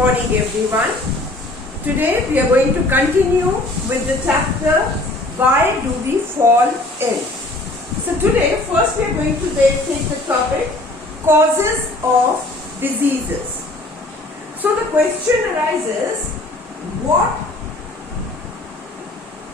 morning everyone. Today we are going to continue with the chapter Why Do We Fall Ill? So today first we are going to take the topic Causes of Diseases. So the question arises, what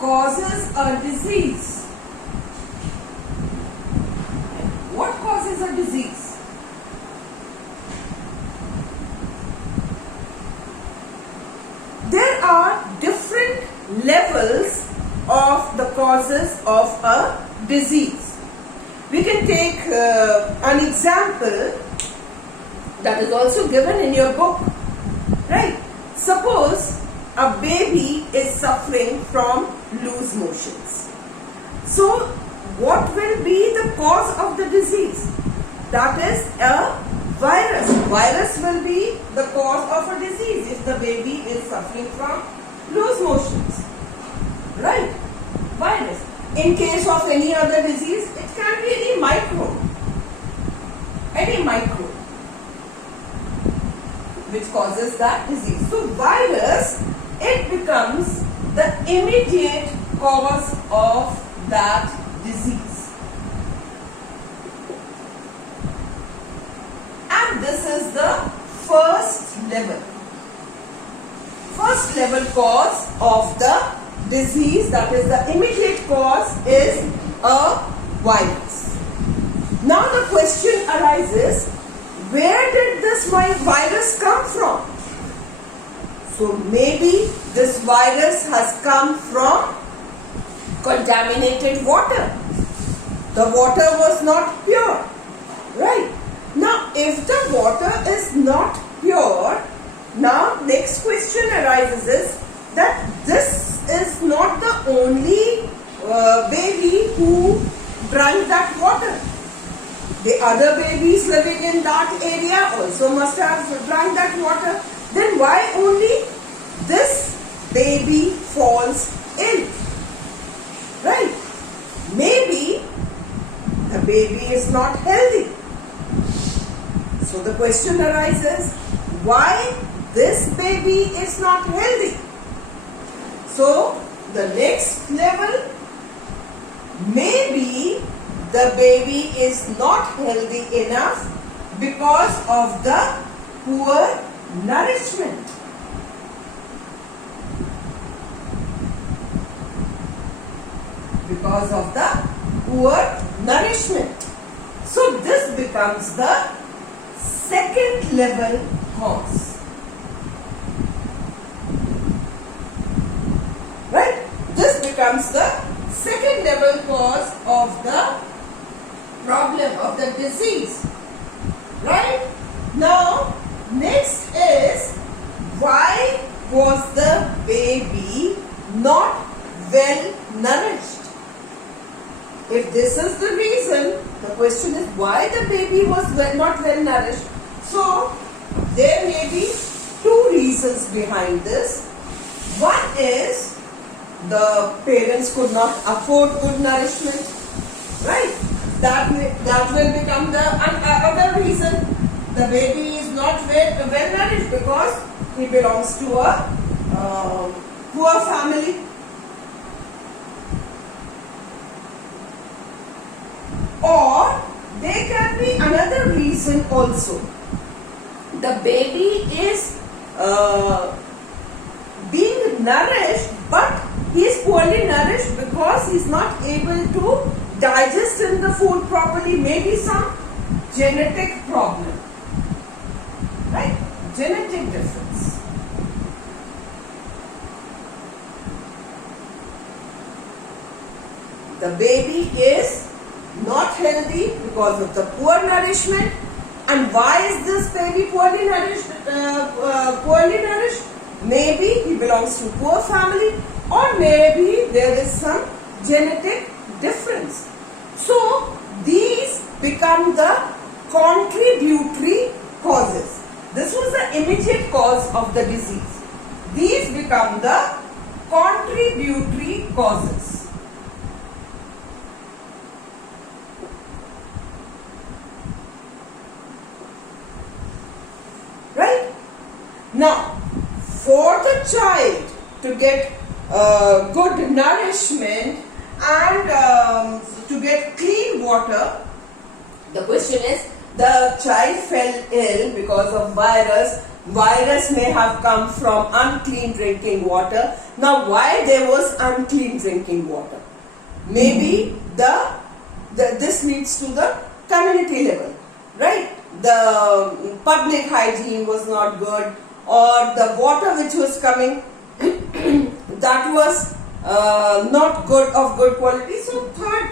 causes a disease? What causes a disease? There are different levels of the causes of a disease. We can take an example that is also given in your book, right? Suppose a baby is suffering from loose motions. So what will be the cause of the disease? That is a virus. Virus will be the cause of a disease if the baby is suffering from loose motions, right? Virus. In case of any other disease, it can be any microbe, which causes that disease. So virus, it becomes the immediate cause of that disease. This is the first level cause of the disease, that is the immediate cause is a virus. Now the question arises, where did this virus come from? So maybe this virus has come from contaminated water. The water was not pure, right? Now, if the water is not pure, now next question arises is that this is not the only baby who drank that water. The other babies living in that area also must have drank that water. Then why only this baby falls ill? Right? Maybe the baby is not healthy. So the question arises, why this baby is not healthy? So the next level, maybe the baby is not healthy enough because of the poor nourishment. Because of the poor nourishment. So this becomes the second level cause. Right? This becomes the second level cause of the problem, of the disease. Right? Now, next is, why was the baby not well nourished? If this is the reason, the question is why the baby was not well nourished. So, there may be two reasons behind this. One is the parents could not afford good nourishment, right? That will become the other reason. The baby is not well nourished because he belongs to a poor family. Or there can be another reason also. The baby is being nourished, but he is poorly nourished because he is not able to digest in the food properly. Maybe some genetic problem, right? Genetic difference. The baby is not healthy because of the poor nourishment. And why is this baby poorly nourished? Maybe he belongs to a poor family, or maybe there is some genetic difference. So these become the contributory causes. This was the immediate cause of the disease. These become the contributory causes. Right? Now, for the child to get good nourishment and to get clean water, the question is, the child fell ill because of virus. Virus may have come from unclean drinking water. Now, why there was unclean drinking water? Maybe this leads to the community level, right? The public hygiene was not good, or the water which was coming that was not good, of good quality. So third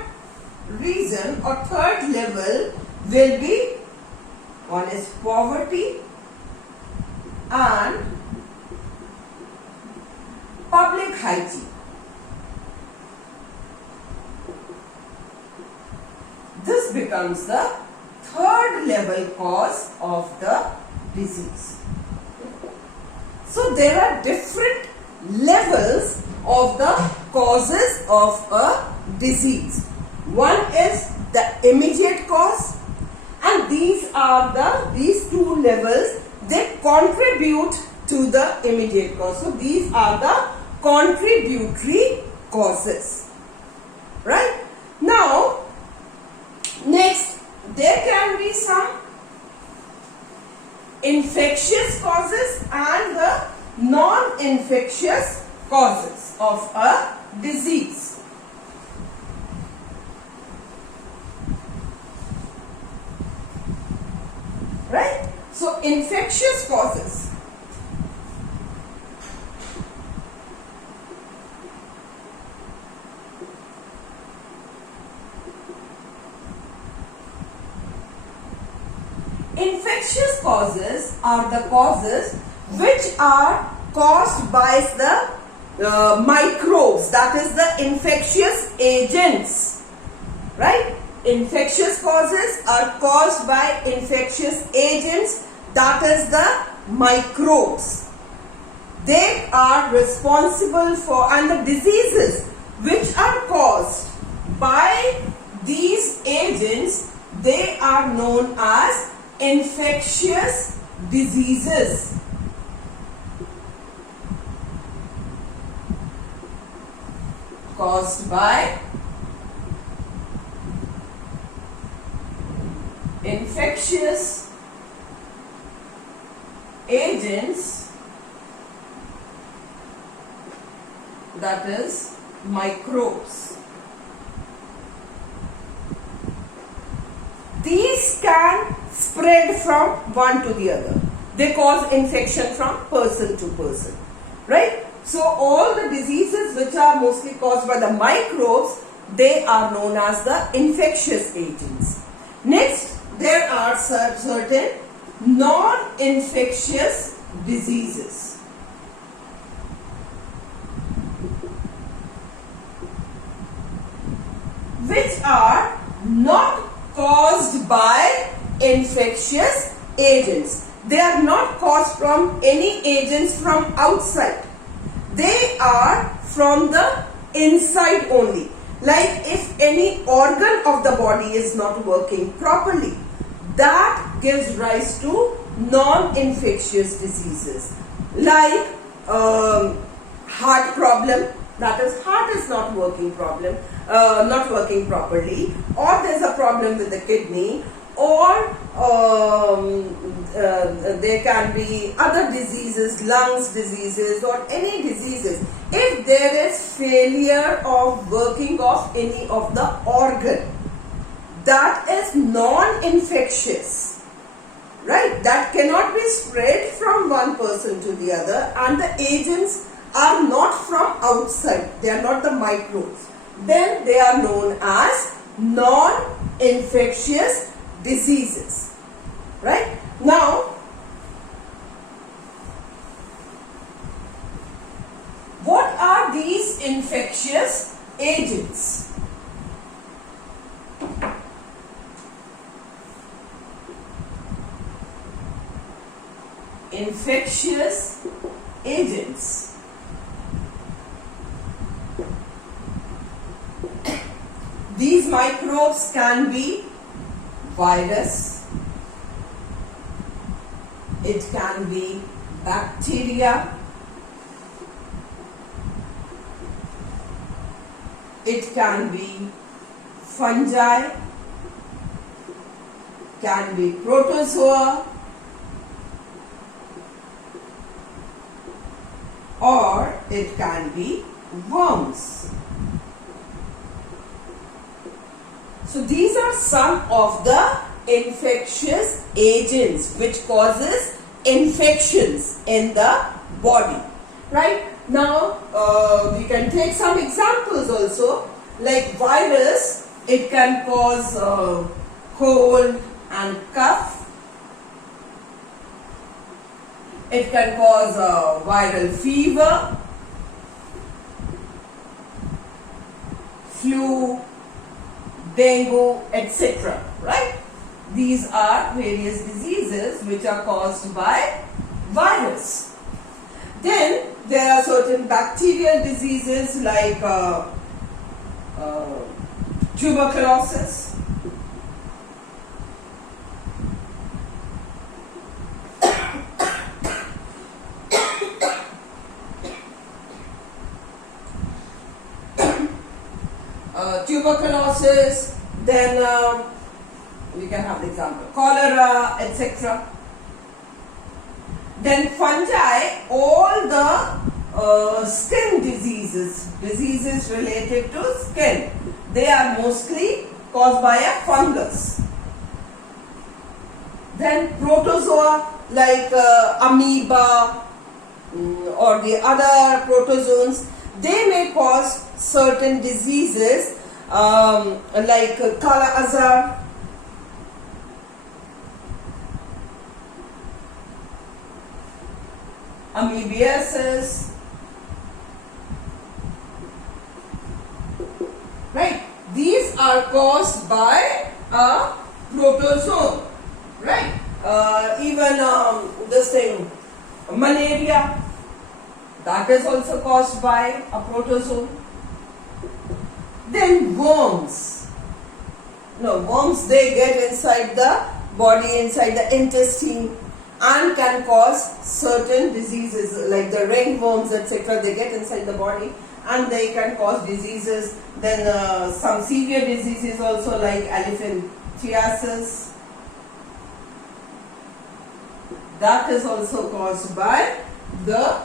reason or third level will be, one is poverty and public hygiene. This becomes the third level cause of the disease. So there are different levels of the causes of a disease. One is the immediate cause, and these two levels, they contribute to the immediate cause. So these are the contributory causes, right? Now, next, there can be some infectious causes and the non-infectious causes of a disease. Right? So, infectious causes. Infectious causes are the causes which are caused by the microbes, that is the infectious agents, right? Infectious causes are caused by infectious agents, that is the microbes. They are responsible for, and the diseases which are caused by these agents, they are known as infectious diseases. Caused by infectious agents, that is microbes. These can spread from one to the other. They cause infection from person to person, right? So all the diseases which are mostly caused by the microbes, they are known as the infectious agents. Next, there are certain non-infectious diseases. Which are not caused by infectious agents. They are not caused from any agents from outside. They are from the inside only. Like if any organ of the body is not working properly, that gives rise to non-infectious diseases. Like heart problem, that is, heart is not working properly, or there is a problem with the kidney, or there can be other diseases, lungs diseases, or any diseases. If there is failure of working of any of the organ, that is non-infectious, right? That cannot be spread from one person to the other, and the agents are not from outside. They are not the microbes. Then they are known as non-infectious diseases, right? Now, what are these infectious agents? Infectious agents. These microbes can be virus, it can be bacteria, it can be fungi, can be protozoa, or it can be worms. So these are some of the infectious agents which causes infections in the body. Right? Now we can take some examples also, like virus. It can cause cold and cough. It can cause viral fever, flu, dengue, etc. Right? These are various diseases which are caused by virus. Then there are certain bacterial diseases like tuberculosis, then we can have the example cholera, etc. Then fungi, all the skin diseases related to skin, they are mostly caused by a fungus. Then protozoa like amoeba or the other protozoans, they may cause certain diseases like kala azar, amoebiasis, right? These are caused by a protozoan, right? Even this thing, malaria, that is also caused by a protozoan. Then worms. Worms, they get inside the body, inside the intestine, and can cause certain diseases like the ringworms, etc. They get inside the body and they can cause diseases. Then some severe diseases also like elephantiasis, that is also caused by the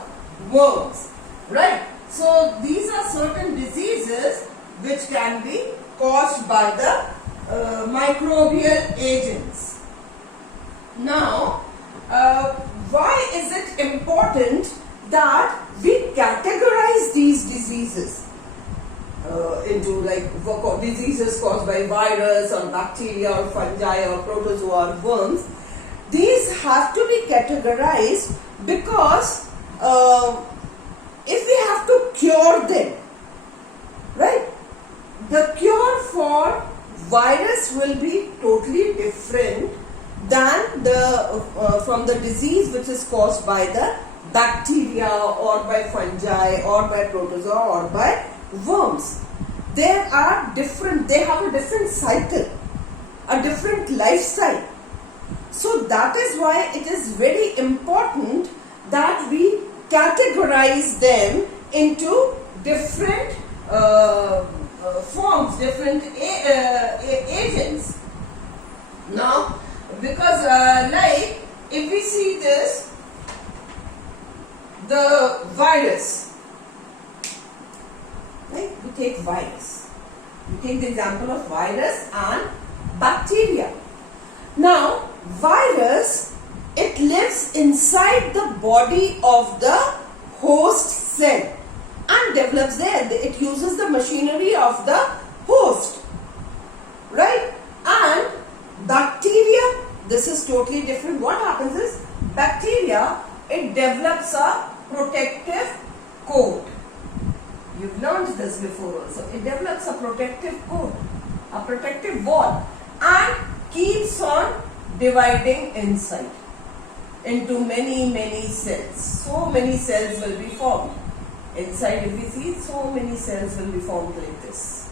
worms, right? So these are certain diseases which can be caused by the microbial agents. Now, why is it important that we categorize these diseases into like diseases caused by virus or bacteria or fungi or protozoa or worms? These have to be categorized because if we have to cure them, right? The cure for virus will be totally different than from the disease which is caused by the bacteria or by fungi or by protozoa or by worms. They are different, they have a different cycle, a different lifestyle. So that is why it is very important that we categorize them into different forms, different agents. Now, because like if we see this, the virus, right? We take virus. We take the example of virus and bacteria. Now, virus, it lives inside the body of the host cell and develops there. It uses the machinery of the host, right? And bacteria, this is totally different. What happens is, bacteria, it develops a protective coat. You've learned this before also. It develops a protective coat, a protective wall, and keeps on dividing inside into many cells. So many cells will be formed. Inside, if we see, so many cells will be formed like this.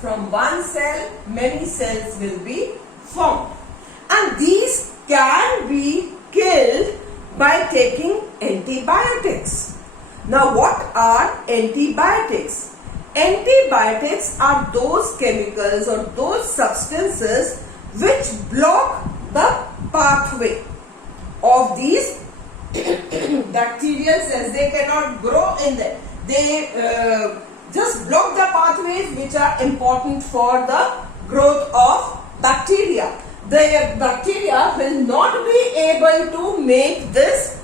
From one cell, many cells will be formed. And these can be killed by taking antibiotics. Now, what are antibiotics? Antibiotics are those chemicals or those substances which block the pathway of these bacterial cells. They cannot grow in them. They just block the pathways which are important for the growth of bacteria. The bacteria will not be able to make this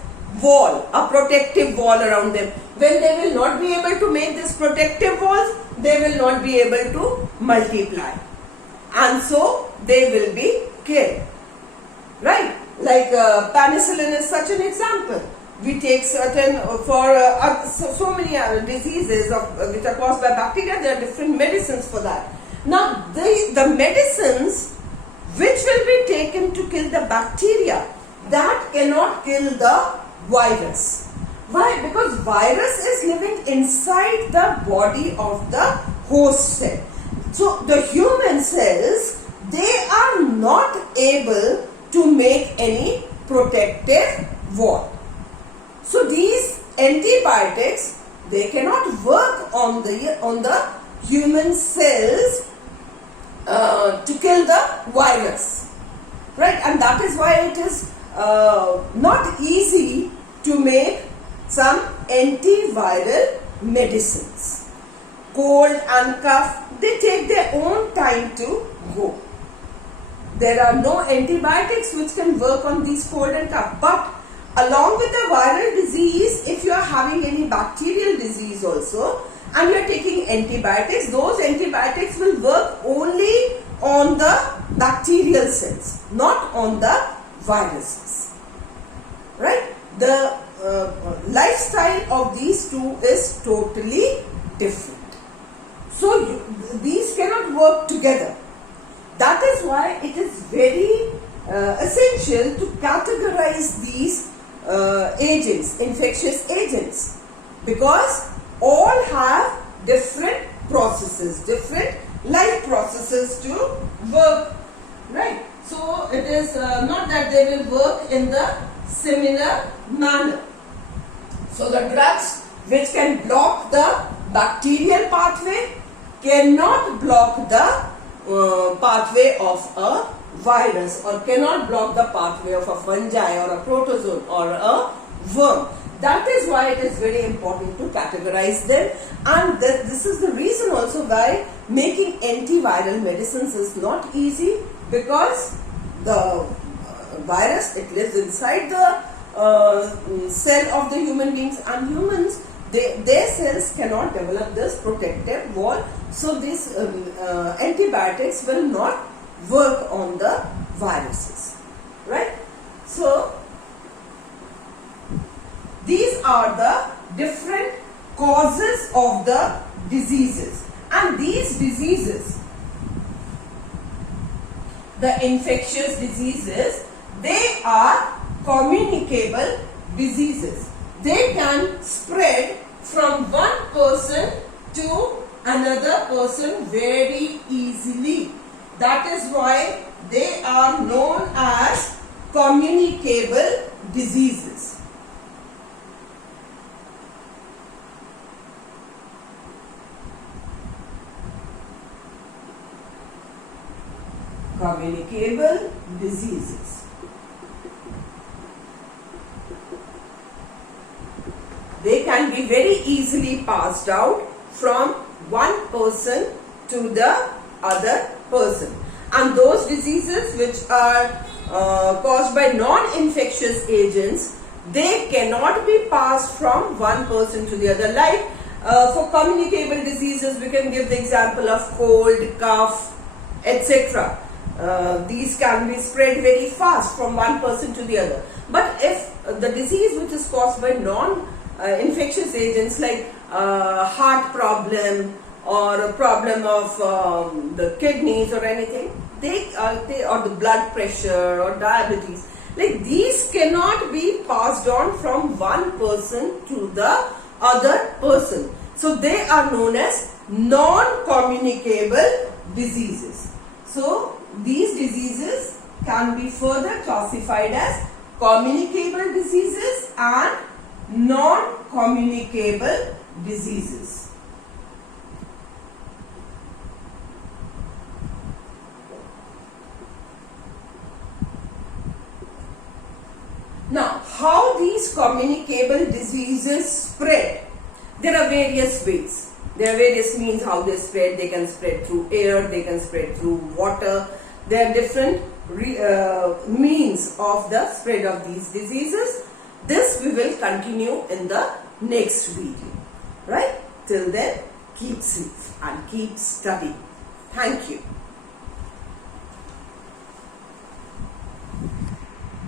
wall, a protective wall around them. When they will not be able to make this protective walls, they will not be able to multiply. And so they will be killed. Right? Like penicillin is such an example. We take certain, for so many diseases which are caused by bacteria, there are different medicines for that. Now, the medicines which will be taken to kill the bacteria, that cannot kill the virus. Why? Because virus is living inside the body of the host cell. So, the human cells, they are not able to make any protective wall. So these antibiotics, they cannot work on the human cells to kill the virus, right? And that is why it is not easy to make some antiviral medicines. Cold and cough, they take their own time to go. There are no antibiotics which can work on these cold and cough. But along with the viral disease, if you are having any bacterial disease also and you are taking antibiotics, those antibiotics will work only on the bacterial cells, not on the viruses. Right? The lifestyle of these two is totally different. So these cannot work together. That is why it is very essential to categorize these agents, infectious agents, because all have different processes, different life processes to work, right? So it is not that they will work in the similar manner. So the drugs which can block the bacterial pathway cannot block the pathway of a virus, or cannot block the pathway of a fungi or a protozoan or a worm. That is why it is very important to categorize them, and this is the reason also why making antiviral medicines is not easy, because the virus, it lives inside the cell of the human beings, and humans, their cells cannot develop this protective wall. So these antibiotics will not work on the viruses, right? So these are the different causes of the diseases, and these diseases, the infectious diseases, they are communicable diseases. They can spread from one person to another person very easily. That is why they are known as communicable diseases. Communicable diseases. They can be very easily passed out from one person to the other person. And those diseases which are caused by non-infectious agents, they cannot be passed from one person to the other. Like for communicable diseases, we can give the example of cold, cough, etc. These can be spread very fast from one person to the other. But if the disease which is caused by non-infectious agents, like heart problem or a problem of the kidneys or anything, or the blood pressure or diabetes, like these cannot be passed on from one person to the other person. So they are known as non-communicable diseases. So these diseases can be further classified as communicable diseases and non-communicable diseases. these communicable diseases spread? There are various ways. There are various means how they spread. They can spread through air, they can spread through water. There are different means of the spread of these diseases. This we will continue in the next video. Right? Till then, keep safe and keep studying. Thank you.